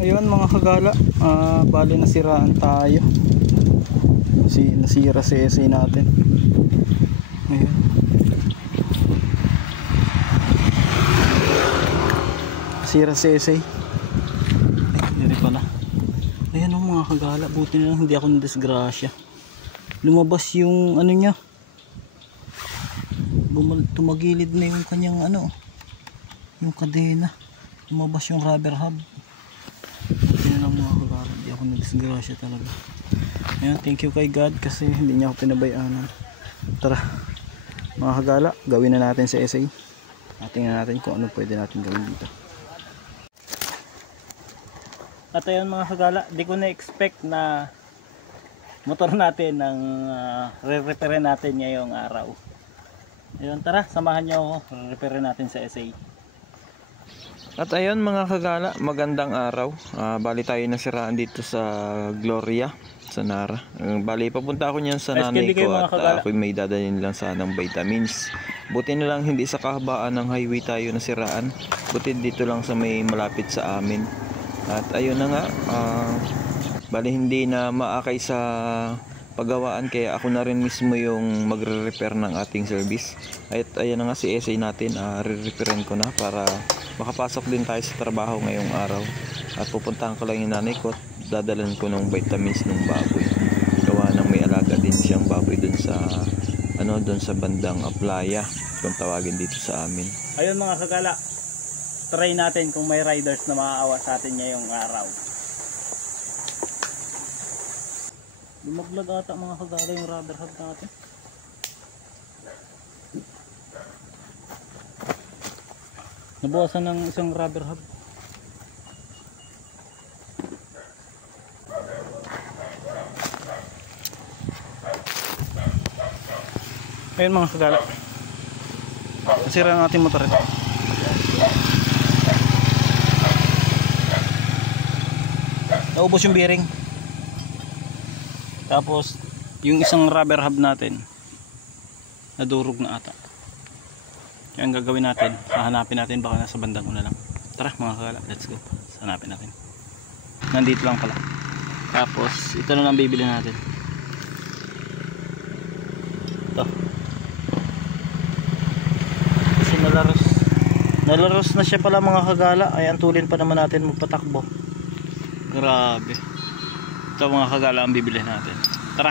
Ayun mga kagala, bali nasiraan tayo. Nasira si essay natin. Ayun. Nasira si essay. Ay, hindi pala. Ayan mga kagala, buti na lang hindi ako nadisgrasya. Lumabas yung ano niya. Tumagilid na yung kanyang ano, yung kadena. Lumabas yung rubber hub. Buti na lang mga kagala, hindi ako nadisgrasya talaga. Ayan, thank you kay God kasi hindi niya ako pinabayaanan. Tara mga kagala, gawin na natin sa essay. Tingnan natin kung ano pwede natin gawin dito. At ayun mga kagala, di ko na-expect na motor natin ang re-repair natin ngayong araw. Ayun, tara, samahan nyo ako, re-repair natin sa essay. At ayun mga kagala, magandang araw. Bali tayo nasiraan dito sa Gloria, sa Nara. Bali papunta ako niyan sa nanay ko at ako may dadalhin lang sanang vitamins. Buti na lang hindi sa kahabaan ng highway tayo nasiraan. Buti dito lang sa may malapit sa amin. At ayun na nga, bali hindi na maakay sa paggawaan kaya ako na rin mismo yung magre-repair ng ating service. At ayun na nga si essay natin, re-repairin ko na para makapasok din tayo sa trabaho ngayong araw. At pupuntahan ko lang yung nanay ko at dadalan ko ng vitamins ng baboy. Gawa ng may alaga din siyang baboy dun sa dun sa bandang Aplaya kung tawagin dito sa amin. Ayun mga kagala, try natin kung may riders na maaawa sa atin ngayong araw. Lumaglag ata mga kagala yung rubber hub natin. Nabawasan ng isang rubber hub. Ayun mga kagala, nasira natin motor ito. Naubos yung bearing. Tapos yung isang rubber hub natin nadurog na ata. Kaya ang gagawin natin, hahanapin natin, baka nasa bandang una lang. Tara mga kagala, let's go. Hanapin natin. Nandito lang pala. Tapos ito na lang bibili natin. Ito. Kasi nalaros na siya pala mga kagala. Ayan, tulin pa naman natin magpatakbo. Grabe. Ito mga kagala ang bibili natin. Tara,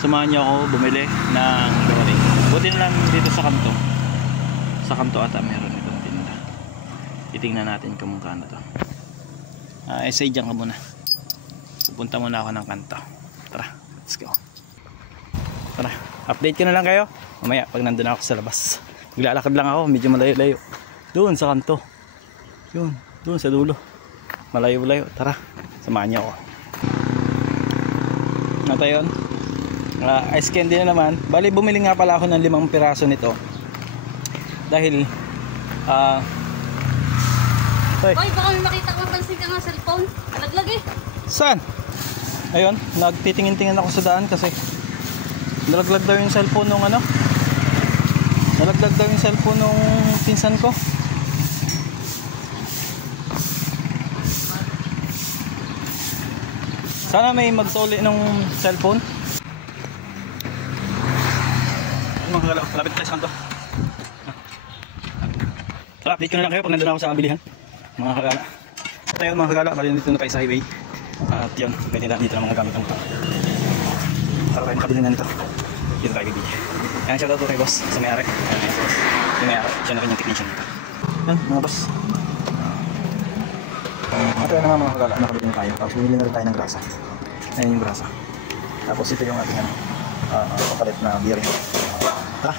samahan niyo ako bumili ng lorry. Buti na lang dito sa kanto. Sa kanto ata meron itong tinda. Titingnan natin kung magkano to. Essay dyan ka muna. Pupunta muna ako ng kanto. Tara, let's go. Tara, update ko na lang kayo mamaya pag nandun ako sa labas. Maglalakad lang ako, medyo malayo-layo. Doon sa kanto. Yun, doon sa dulo. Malayo-layo. Tara, samahan niyo ako. At ayun, ice candy na naman. Bali bumili nga pala ako ng 5 piraso nito. Dahil Hoy, baka may makita ko pansin ka ng cellphone. Nalaglag eh. Saan? Ayun, nagtitingin-tingin ako sa daan kasi nalaglag daw yung cellphone nung nalaglag daw yung cellphone nung pinsan ko. Sana may magsoli ng cellphone. Mga kagala, malapit tayo sa kanto. Tara, update ko na lang kayo pag nandun ako sa bilihan. Mga kagala. At ayun mga kagala, bali dito na tayo sa highway. At yun, pwede na dito ng mga gamit ng motor. Para tayo makabili na nito. Dito tayo bibili. Ayan, shoutout po kay boss sa may-ari. Yung may-ari, siya na rin yung technician nito. Yan, mga boss. At ayun na nga mga kagala, nakabili na tayo. Tapos bumili na rin tayo ng grasa. Ayan yung grasa. Tapos ito yung ating kapalit na bearing. Tara,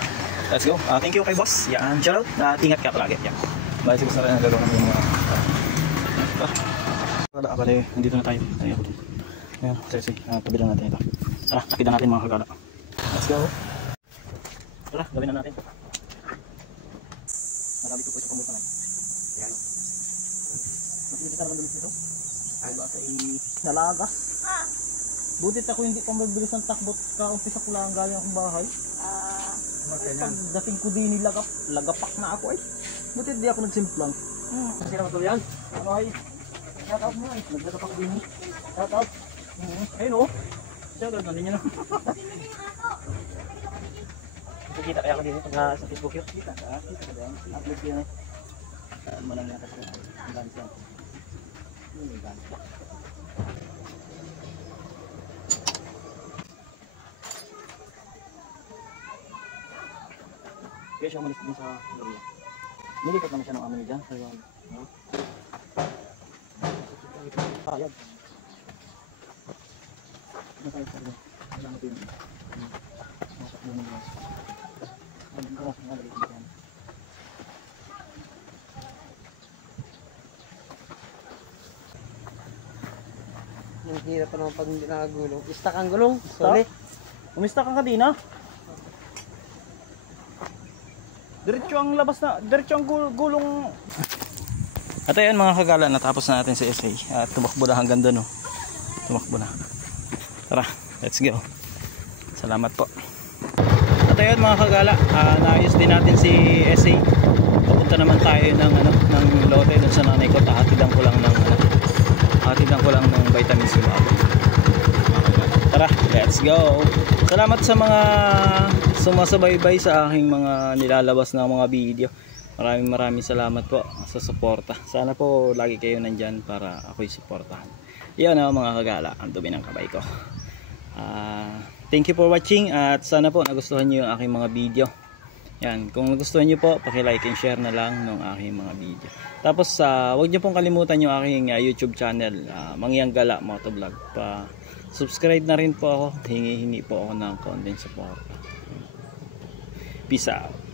let's go. Thank you kay boss. Yan, shoutout. Ingat ka palagi. Yan. Bali siguro na rin ang gagawin namin yung kagala. Bali, nandito na tayo. Ayan. Ayan, kasi tabi lang natin ito. Tara, nakita natin mga kagala. Let's go. Tara, gawin na natin. Marami ko po ito pamutan. Ayan. Hindi ka naman dumis nito? Ay, baka nalagas. Butit ako hindi pa magbilis ng takbot ka. Umpisa ko lang galing akong bahay. Pagdating ko din lagapak na ako ay. Butit di ako nagsimplang. Kasi naman ito yan. Ano ay? Shout out mo. Nagdadapak din. Shout out. Ayun o. Shout out na ninyo na. Kita kaya ako dito sa Facebook yun. Kita ka ba yan? Upload yun eh. Manang natas ko. Ang dance yan. Ang dance. Kaya siya umalis din sa area. Nilipat naman siya ng amin dyan. Sayag. Masayag sa rin. Alam mo din. Masak mo nila. Alam mo sa mga rin dyan. Ang hirap pa naman pag hindi nakagulong. Istak ang gulong. Sorry. Umista ka kanina. Diretso ang labas na, diretso ang gulong. At ayan mga kagala, natapos na natin si SA. At tumakbo na hanggang doon. Oh. Tumakbo na. Tara, let's go. Salamat po. At ayan mga kagala, naayos din natin si SA. Papunta naman tayo ng lote doon sa nanay ko. Hatidan ko lang ng vitamin C bago. Tara, let's go. Salamat sa mga sumasabay-bay sa aking mga nilalabas na mga video. Maraming salamat po sa suporta. Sana po lagi kayo nandyan para ako'y suportahan. Yan mga kagala, ang dumi ng kamay ko. Thank you for watching at sana po nagustuhan nyo yung aking mga video. Yan, kung nagustuhan nyo po, paki-like and share na lang ng aking mga video. Tapos huwag nyo pong kalimutan yung aking YouTube channel, Mangyang Gala Motovlog. Subscribe na rin po ako. Hingi po ako ng content support. Peace out.